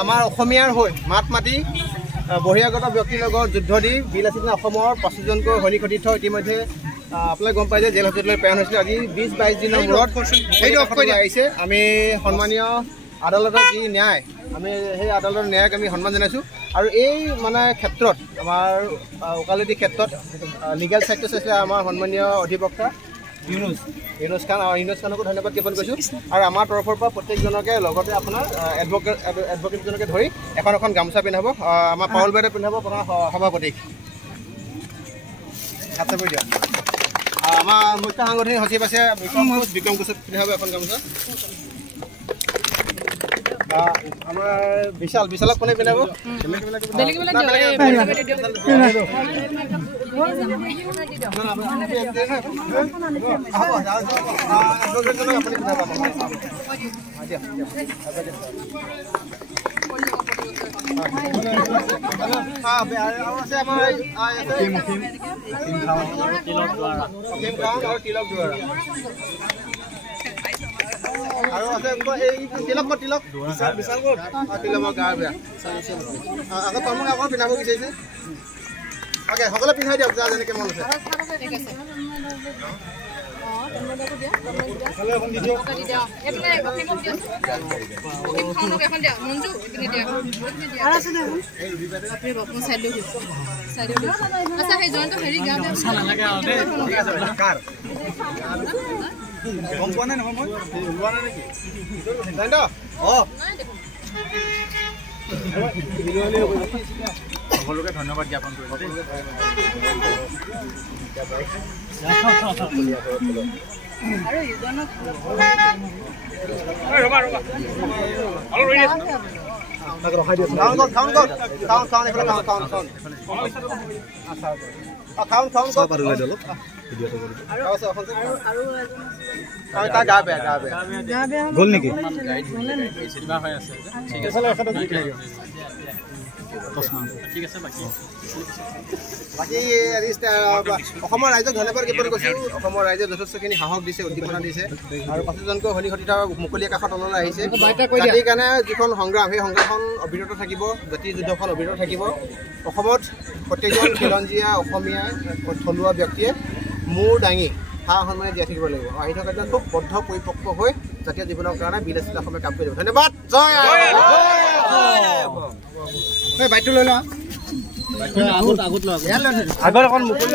আমাৰ অসমীয়াৰ হৈ মাত মাতি বহিৰাগত ব্যক্তিৰ লগত যুদ্ধ দি বিলাসিতা অসমৰ 25জনকৈ হলিখটিত ইতিমধ্যে আপোনালোকে গম পাই যে জেল হাজতলৈ প্ৰেৰণ হৈছিল। আজি 20-22 দিনৰ মূৰত আহিছে। আমি সন্মানীয় আদালতৰ যি ন্যায়, আমি সেই আদালতৰ ন্যায়ক আমি সন্মান জনাইছোঁ। আৰু এই মানে ক্ষেত্ৰত আমাৰ ওকালতি ক্ষেত্ৰত লিগেল ছাইডটো চাইছে আমাৰ সন্মানীয় অধিবক্তা ইউনুছ খানকো ধন্যবাদ জ্ঞাপন কৰিছোঁ। আৰু আমাৰ তৰফৰ পৰা প্ৰত্যেকজনকে লগতে আপোনাৰ এডভকেটজনকে ধৰি এখন এখন গামোচা পিন্ধাব আমাৰ পাউল বাইদেউ পিন্ধাব আপোনাৰ সভাপতিক হাত চাপৰি দিয়ক। আমাৰ মুখ্য সাংগঠনিক সচিব আছে বিক্ৰম কোচত পিন্ধাব এখন গামোচা। আমাৰ বিশালক কোনে পিন্ধাব? আৰু আছে এই তিলক তিলকৰ গা বেয়া আকৌ তমক আকৌ পিন্ধাব বিচাৰিছে। অ'কে, সকলোৱে পিন্ধাই দিয়ক যা যেনেকৈ মন আছে। গম পোৱা নাই নহয় মই ওলোৱা নাই নেকি সকলোকে ধন্যবাদ জ্ঞাপন কৰিছোঁ। গ'ল নেকি? বাকী অসমৰ ৰাইজক ধন্যবাদ জ্ঞাপন কৰিছোঁ। অসমৰ ৰাইজে যথেষ্টখিনি সাহস দিছে, উদ্দীপনা দিছে আৰু 25জনকৈ হলিখটিত মুকলি আকাশৰ তললৈ আহিছে। জাতিৰ কাৰণে যিখন সংগ্ৰাম, সেই সংগ্ৰামখন অবিৰত থাকিব, জাতিৰ যুদ্ধখন অবিৰত থাকিব। অসমত প্ৰত্যেকজন খিলঞ্জীয়া অসমীয়াই থলুৱা ব্যক্তিয়ে মূৰ দাঙি সা সন্মানে জীয়াই থাকিব লাগিব। আহি থকা দিনত খুব বদ্ধ পৰিপক্ক হৈ জাতীয় জীৱনৰ কাৰণে বিলাসিতা অসমে কাম কৰিব। ধন্যবাদ। জয় বাইকটো লৈ লোৱা, আগত এখন মুকলি